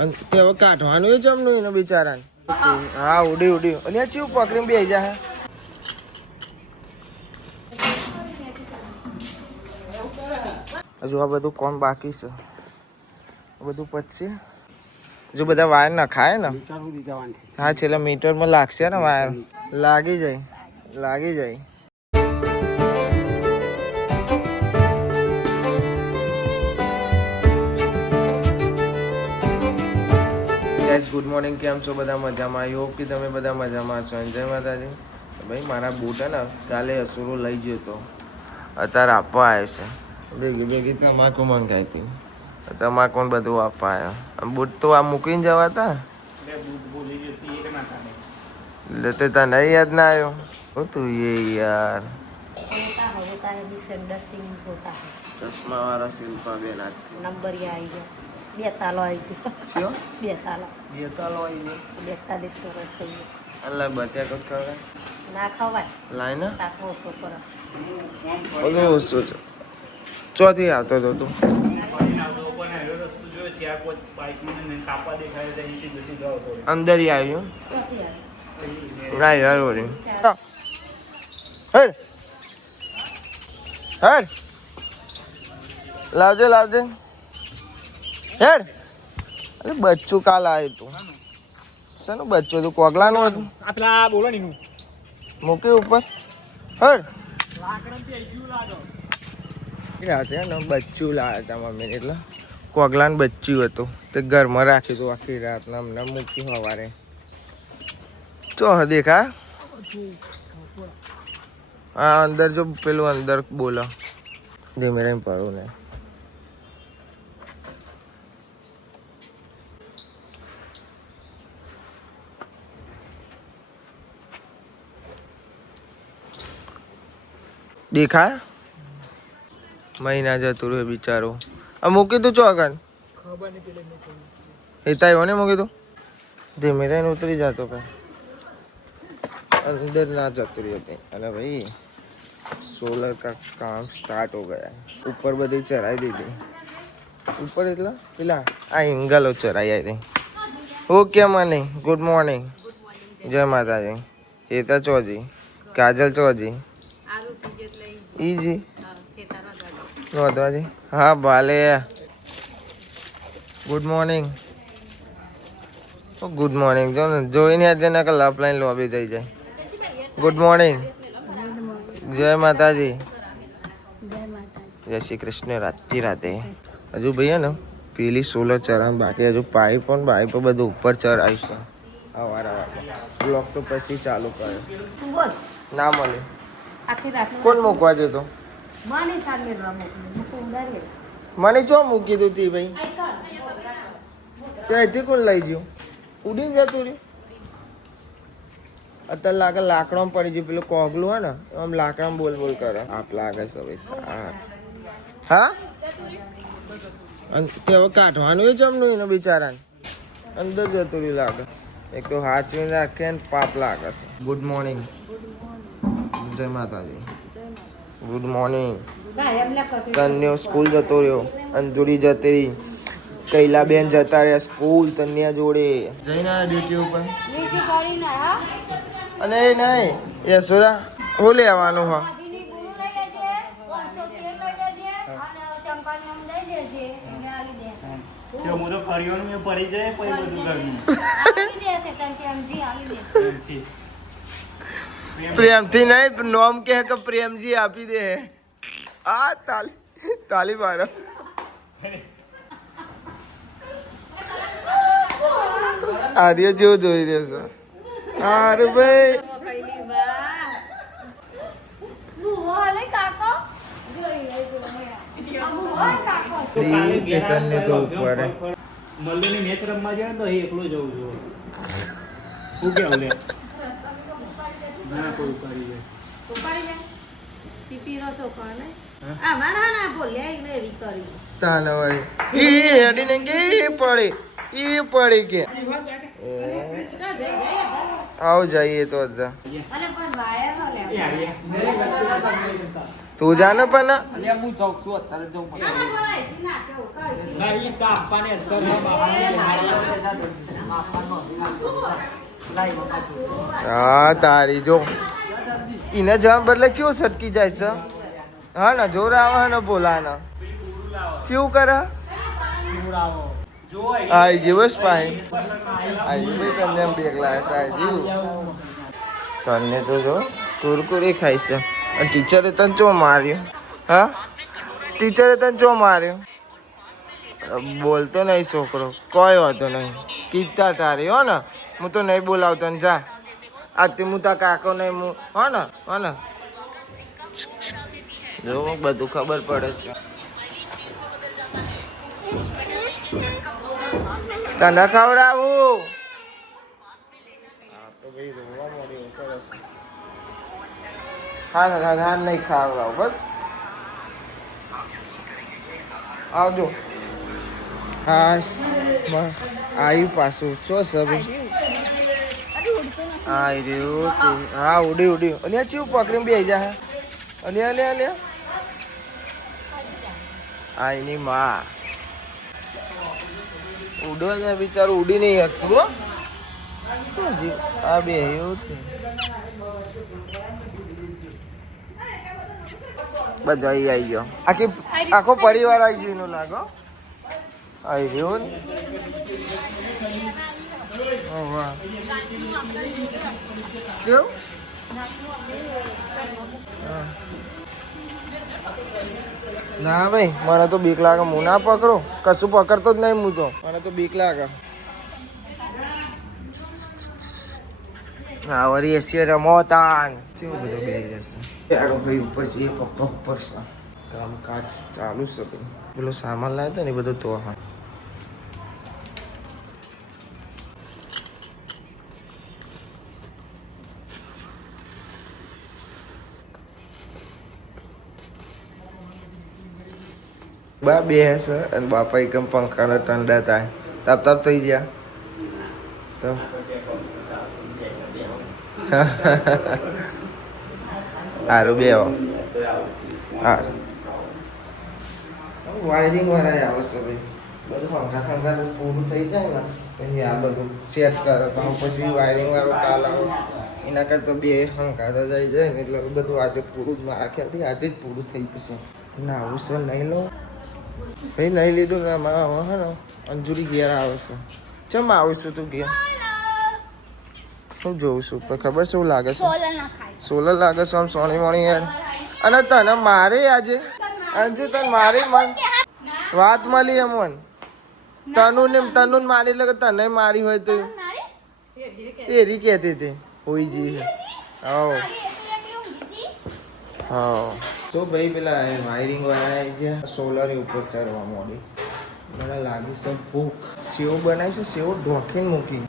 અને તે હવે કાઢવાનું એ જમનું એને બિચારાને. હા ઉડી ઉડી અને ચેવું પકડીને બેસી જા. હજુ આ બધું કોમ બાકી છે, બધું પતશે. જો બધા વાયર નખાય ને, હા છેલ્લા મીટરમાં લાગશે ને વાયર, લાગી જાય લાગી જાય. ગાઈસ ગુડ મોર્નિંગ, કેમ છો બધા? મજામાં? આઈ હોપ કે તમે બધા મજામાં છો. જય માતાજી. ભાઈ મારા બૂટ હે ને કાલે અસુરો લઈ ગયો તો, અત્યારે આપવા આવ્યો છે. ભેગી ભેગી તમાકુ મંગાવી હતી, તમાકુ બધું આપવા આવ્યો. બૂટ તો આ મૂકીને જવા હતા એટલે તે તને યાદ ના આવ્યો. હું તું એ યાર ચશ્મા વાળા શિલ્પા બેન નંબર આવી ગયો. બે તાલો આવી ગયો. બે તાલો આવી ગયો. 42 વર્ષ થઈ ગયું. અલ્લા બટ્યા કઈ ખવાય ના ખવાય લાઈને તાકો ઓછો કરો. ઓલો ઓછો છે. ચોથી આવતો હતો તું અંદર આવ્યું ના યાર ઓરી હેડ હેડ લાવજે લાવજે હેડ. અરે બચ્ચું કાલ આવ્યું તું. શાનું બચ્ચું હતું? કોગલાનું હતું. આપલા બોલો ને મૂકી ઉપર હેડ. રાતે ને બચ્ચું લાવ્યા હતા મમ્મીને, એટલે કોગલાનું બચ્ચું હતું તે ઘરમાં રાખ્યું હતું આખી રાતના. અમને મૂકી સવારે ચો દેખા. હા અંદર જો પેલું અંદર બોલો ધીમે રહીને પડું ને. દેખાય મહિના જતું રહ્યું બિચારું. આ મૂકી તું ચોગન હિતા આવ્યો ને મૂકી તું ધીમે રહીને ઉતરી જતો કઈ अंदर ना जતું રહ્યું હતું. અને ભાઈ સોલર का काम स्टार्ट हो गया. ऊपर બધી ચરાઈ દીધી. ઉપર એટલે પેલા આ એંગલો ચરાઈ આવી. ઓકે મને ગુડ મોર્નિંગ, જય માતાજી. હેતા ચોજી, કાજલ ચોજી, ઈજી નોંધવાજી. હા ભાલે ગુડ મોર્નિંગ. ગુડ મોર્નિંગ જો ને જોઈને આજે ને લપ લાઈન લોબી થઈ જાય. ગુડ મોર્નિંગ, જય માતાજી. જય શ્રી કૃષ્ણ. રાતી રાતે હજુ ભાઈ ને પેલી સોલર ચરાવવાનું બાકી. હજુ પાઇપ પણ પાઇપ બધું ઉપર ચડાવીશ. અવાર બ્લોક તો પછી ચાલુ કરે ના મળે. કોણ મૂકવા જતો? મને ચો મૂકી દીધી ભાઈ. ત્યાંથી કોણ લઈ ગયું? ઉડીને જતું રહ્યું. અત્યારે લાગે લાકડામાં પડી ગયું. પેલું કોગલું હોય ને આમ લાકડામાં બોલ બોલ કરે. આપ લાગે છે ભાઈ. હા તે હવે કાઢવાનું એ જમનું એને બિચારાને અંદર જતું રહ્યું લાગે. એક તો હાચવીને રાખે ને પાપ લાગે છે. ગુડ મોર્નિંગ, જય માતાજી. Good morning. કન્યો સ્કૂલ જતો રહ્યો, અંજુરી જતી રહી, કૈલાબેન જતા રહ્યા સ્કૂલ તન્યા જોડે. જઈને ડ્યુટી ઉપર. અને એ નહીં યશોદા હું લેવાનું હા પ્રેમથી નહીં નોમ કે પ્રેમજી આપી દે. આ તાલી મારો આદિઓ જેવું જોઈ રહ્યો છે. હારું ભાઈ મલ્લીની મેચ રમવા જાય ને તો એકલો જવું છું. શું કેવું લે? ના કોઈ ઉપાડી જાય. ઉપાડી જાય? સીપી રો સોફા ને? આ મારા ના બોલ્યા એને એવી કરી. તાનવાળી ઈ હેડીને કે પડી ઈ પડી કે આવ જઈએ તો અધા. તું જાને પણ હું જાઉં છું અત્યારે જાઉં. હા તારી જો એને જવા બદલે ચેવો સટકી જાય છે હા ને જોર આવે ને બોલા ને ચેવું કરે આઈ જીવસ પાઈ આઈ ભાઈ તને એમ બેગ લાવે છે આઈ જીવ તને તો જો કુરકુરી ખાઈ છે અને ટીચરે તને ચો માર્યું હા ટીચરે તને ચો માર્યું બોલતો નહીં છોકરો કોઈ વાંધો નહીં કીધા તારી હો ને હું તો નહીં બોલાવતો ને જા આજથી હું તા કાકો નહીં હું હો ને જો બધું ખબર પડે છે તને ખવડાવું હા તો ભાઈ રોવા મળ્યું કરે છે હા નહીં ખવડાવ બસ આવજો હા આવ્યું પાછું શું સબ આવી રહ્યું હા ઉડી અલ્યા ચેવું પકડીને બે જા અલ્યા આઈની માં ઉડો છે બિચારું ઉડી નહીં શકતું હો આ બે એવું બધા આવી ગયો આખો પરિવાર આવી ગયો એનું લાગો આવી ગયો ને વાહ ચેવ ના ભાઈ મને તો બીક લાગે હું ના પકડો કશું પકડતો જ નહીં હું તો મને તો બીક લાગે હા વળી એસી રમોતાન કેવું બધું બે જશે યારો ભાઈ ઉપર જઈએ પપ્પા ઉપર છે કામકાજ ચાલુ છે પેલો સામાન લાવ્યો હતો ને એ બધું તો હા બા બે હશે અને બાપા એકમ પંખાનો ઠંડા થાય તાપ થઈ ગયા તો સારું બે સારું વાયરિંગ વાળા આવશે ભાઈ બધું પંખા પૂરું થઈ જાય ને પછી આ બધું સેટ કરે પછી વાયરિંગ વાળો કાલ આવો એના કરતાં બે હંકાતા જાય ને એટલે બધું આજે પૂરું જ મારા ખ્યાલથી આજે જ પૂરું થઈ જશે ના આવું સર નહીં લો ભાઈ નહીં લીધું ને અમારા હે ને અંજુરી ઘેર આવે છે ચમ આવું છું તું ઘેર હું જોઉં છું પણ ખબર શું લાગે છે સોલર લાગે છે આમ સોની મોણી યાર અને તને મારે આજે અંજુ તને મારી મન વાત મળી એમ મન તનું મારી એટલે તને મારી હોય તો એરી કહેતી હતી હોઈ જઈ હા તો ભાઈ પેલા વાયરિંગ વાળા આવી ગયા સોલર ઉપર ચડવા માંડી મને લાગી છે ભૂખ સેવ બનાવી છે સેવ ઢોકીને મૂકી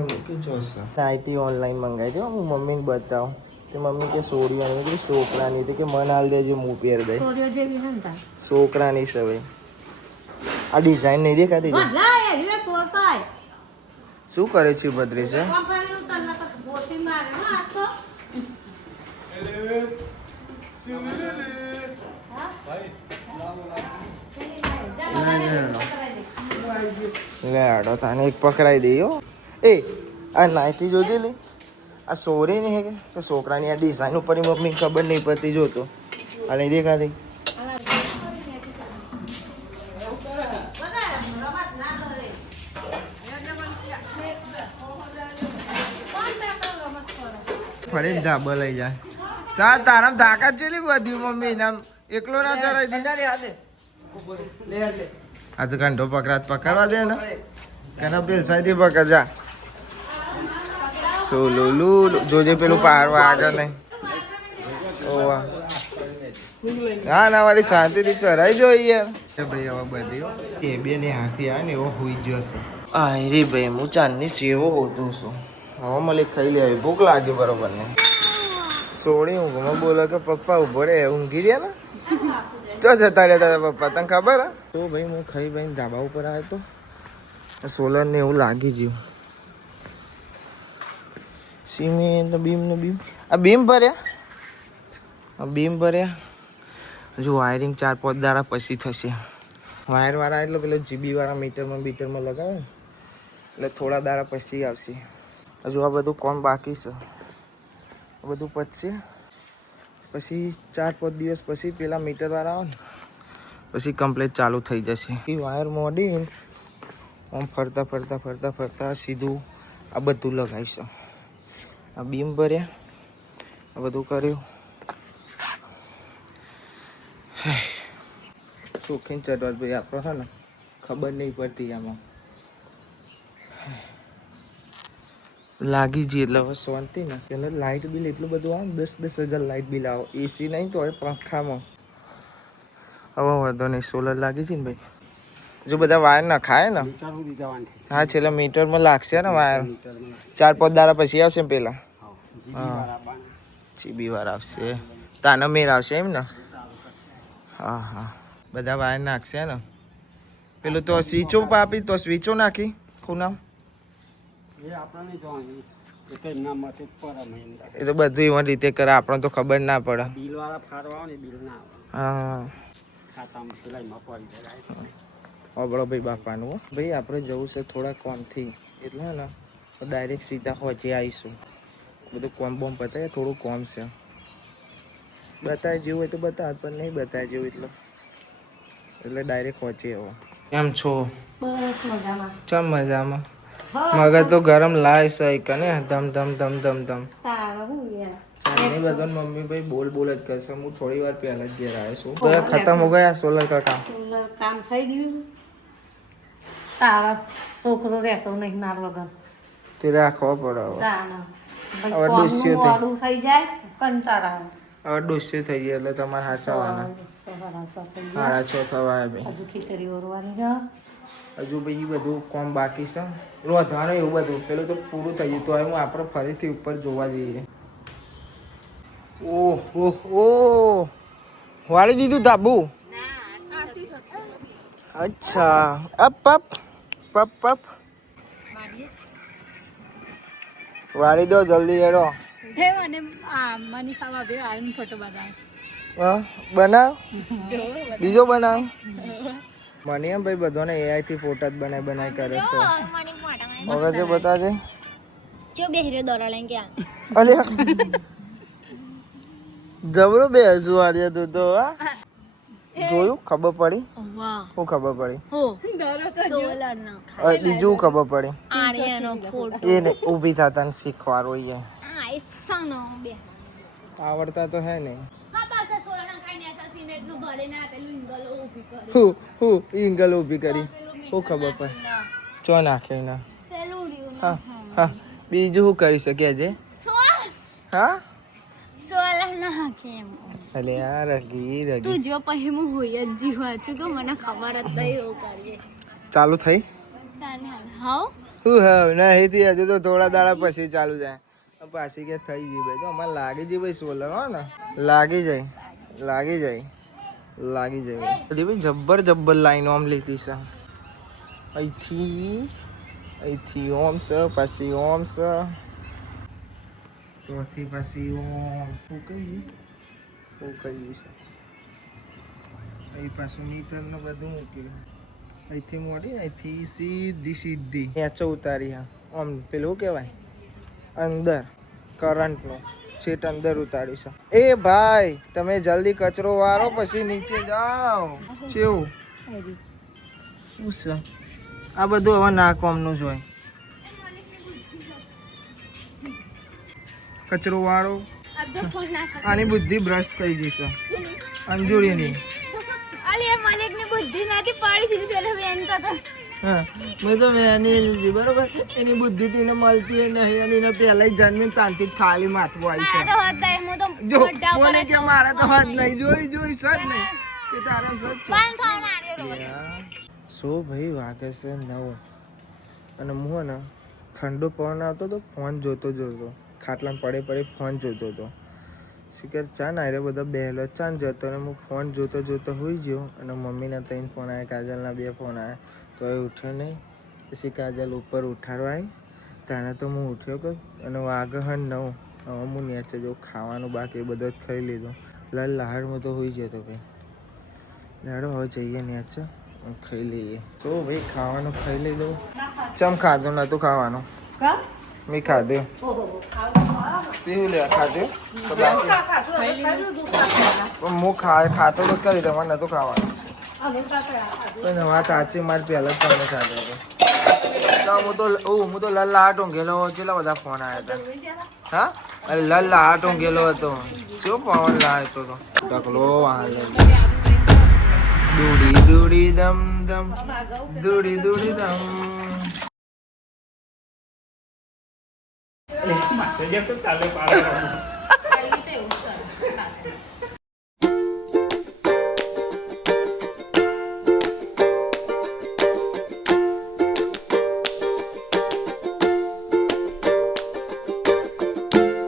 મૂકી જોશે નાઇટી ઓનલાઈન મંગાવી દો હું મમ્મીને બતાવું કે મમ્મી કે સોડી આની કે છોકરાની હતી કે મન હાલ દેજો હું પહેર દે છોકરાની છે ભાઈ આ ડિઝાઇન નહીં દેખાતી શું કરે છે ભદ્રી છે લે આડો તને એક પકડાઈ દઈ એ આ નાઇટી જોજે લે આ સોરી નહીં હે કે છોકરાની આ ડિઝાઇન ઉપર મમ્મી ખબર નહીં પડતી જોતો આ નહીં દેખાતી ફરી ધાબા લઈ જાય તારામ તાકાત જેટલી બધી મમ્મી નામ એકલો ના ચડાવી દે આ તો ઘંટો પકડવા દે ને કના પેલ સાઈથી પકડ જા સોલુલુ જોજે પેલું પારવા આગળ નહીં ઓવા ના ના વાળી શાંતિથી ચડાઈ જોઈએ ભાઈ હવે બધી એ બે ની હાથી આવે ને એવો હોઈ ગયો છે આ રે ભાઈ હું ચાંદની સેવો હોતું છું હવે મને ખાઈ લે ભૂખ લાગી બરોબર ને સોળી ઊંઘમાં બોલો કે પપ્પા ઉભો રે ઊંઘી રહ્યા ને તો જતા રહેતા પપ્પા તને ખબર હા તો ભાઈ હું ખાઈ ભાઈ ધાબા ઉપર આવ્યો તો સોલર ને એવું લાગી ગયું સિમેન્ટ બીમ આ બીમ ભર્યા જો વાયરિંગ 4-5 દાડા પછી થશે વાયર વાળા એટલે પેલા જીબી વાળા મીટરમાં લગાવે ને એટલે થોડા દાડા પછી આવશે. હજુ આ બધું કોમ બાકી છે, આ બધું પતશે પછી 4-5 દિવસ પછી પેલા મીટર વાળા આવે ને પછી કમ્પ્લીટ ચાલુ થઈ જશે. એ વાયર મોડીને આમ ફરતા સીધું આ બધું લગાવીશું. આ બીમ ભર્યા, આ બધું કર્યું. શોખીન ચડવા ભાઈ આપણો છે ને ખબર નહીં પડતી આમાં લાગી જઈએ એટલે હવે શાંતિ ને. પેલા લાઇટ બિલ એટલું બધું આવે 10,000 લાઇટ બિલ આવો. એસી નહીં તો હવે પંખામાં. હવે વાંધો નહીં, સોલર લાગી છે ને ભાઈ. જો બધા વાયર ના ખાય ને, હા છેલ્લા મીટરમાં લાગશે ને વાયર. 4-5 દાડા પછી આવશે ને પેલા. હા જીબી વાર આવશે, તાનો મેર આવશે એમ ને. હા બધા વાયર નાખશે ને. પેલું તો સ્વીચો આપી તો સ્વીચો નાખી ખૂણા એ તો બધું એવી રીતે કરે, આપણને તો ખબર ના પડે. હા અબળો ભાઈ બાપાનું ભાઈ. આપણે જવું છે થોડા કોમથી એટલે ને ડાયરેક્ટ સીધા હોચી આવીશું. બધું કોમ બોમ પતાય, થોડું કોમ છે. બતાવે જેવું હોય તો બતાવે, પણ નહીં બતાવે જેવું એટલે ડાયરેક્ટ હોચી આવો. કેમ છો? બસ મજામાં. ચમ મજામાં? મગજ તો ગરમ લાય છે કને ધમ. ચાંદની બધો મમ્મી ભાઈ બોલ જ કરશે. હું થોડી વાર પહેલા જ ઘેર આવ્યો છું. તો ખતમ હો ગયા સોલર કા કામ થઈ ગયું. તારા છોકરો રહેતો નહીં માર વગર. તે રાખવો પડે હવે મોડું થઈ જાય કંટાળા. હવે ડોસ્યું થઈ ગયા એટલે તમારે સાચવવાના. 6:30 થવા ભાઈ. હજુ ખીચડી ઓરવાની છે. હજુ ભાઈ બધું કોમ બાકી છે. રોધવાનું એવું બધું પેલું તો પૂરું થઈ ગયું. તો હવે આપણે ફરીથી ઉપર જોવા જઈએ. ઓહ વાળી દીધું ધાબુ? અચ્છા અપ વાળી દો જલ્દી હેડો. બનાવ બીજો બનાવ. મને એમ ભાઈ બધાને AI થી ફોટા જ બનાવી કરે છે. હવે જે બતાજે જો બેહરે દોરા લઈને ગયા. અલે જબરો બે હજુ આર્ય તું તો જોયું ખબર પડી. વાહ શું ખબર પડી? સોલર નો બીજું ખબર પડી આર્યનો ફોટો એને ઊભી થતા ને શીખવાડો. આ એસાનો બે આવડતા તો હે ને. હા પાસે સોલર ના ખાઈને આ સિમેન્ટ નું ભરે ના પેલું ઇંગલ ઊભી કરી. હું ઇંગલ ઊભી કરી. શું ખબર પડી? ચો નાખે ના. પેલું રહ્યું હા હા બીજું શું કરી શકે છે? હા સોલર ના કેમ અલે યાર રગી તું જો પછી હું હોય જ જીવા છું કે મને ખબર જ નહીં એવું કરીએ. ચાલુ થઈ તને હાવ હું હા નહીં થી હજુ તો થોડા દાડા પછી ચાલુ જાય. પાછી કે થઈ ગઈ ભાઈ. તો અમારે લાગી જાય ભાઈ સોલર હો ને. લાગી જાય ભાઈ. જબ્બર લાઈન ઓમ લીધી છે. અહીંથી ઓમ છે, પછી ઓમ છે, ચોથી પછી ઓમ. શું કહ્યું છે અહીં પાછું મીટર ને બધું મૂક્યું. અહીંથી મોડી અહીંથી સીધી નેચો ઉતારી. હા આમ પેલું કહેવાય અંદર કરંટનું છેટ અંદર ઉતાર્યું છે. એ ભાઈ તમે જલ્દી કચરો વાળો પછી નીચે જાઓ. કેવું શું છે આ બધું? હવે ના કોમનું જ હોય. કચરો વાળો. આની બુદ્ધિ બ્રશ થઈ જશે અંજુરીની. અલી મલિક ની બુદ્ધિ નથી પાડી દીધી પેલો વેન તો. હા મેં તો વેની લીધી બરોબર. એની બુદ્ધિ તેને મળતી નહીં અને એને પહેલા જન્મે તાંતી ખાલી માથું આવી છે. જો બોલે કે મારા તો હાથ નહીં જોઈ સજ નહીં કે તારા સજ છે. સો ભાઈ વાગે છે 9 અને હું ને ઠંડો પવન આવતો તો ફોન જોતો ખાટલામાં પડે ફોન જોતો હતો. શિખર ચા ના રે બધા બેહેલો ચાન જતો અને હું ફોન જોતો હોઈ ગયો. અને મમ્મીના 3 ફોન આવ્યા, કાજલના 2 ફોન આવ્યા તો એ ઉઠ્યો નહીં. પછી કાજલ ઉપર ઉઠાડવા આવી ત્યારે તો હું ઉઠ્યો કે અને વાગે 9. હવે હું નેચે જો ખાવાનું બાકી બધો જ ખાઈ લીધો. લહાડમાં તો હોઈ ગયો તો ભાઈ. લેડો હવે જઈએ નેચે. ખાઈ લઈએ તો ભાઈ ખાવાનું ખાઈ લઈ દઉં ચમ ખાધું નતું ખાવાનું મેં ખાધું તેવું લે ખાધું તો બાકી પણ હું ખાતો તો કરી તમારે નતું ખાવાનું પણ વાત સાચી મારી પહેલા જ તમને ખાધો હતો હું તો લલ્લાટ ઊંઘેલો કેટલા બધા ફોન આવ્યા હતા હા અરે લલ્લાટ ઊંઘેલો હતો શું પવન લાવ્યો હતો ઢકલો વાહન દૂડી દૂડી દમ દમ દૂડી દૂડી દમ માસે જેમ તો ચાલે પાડે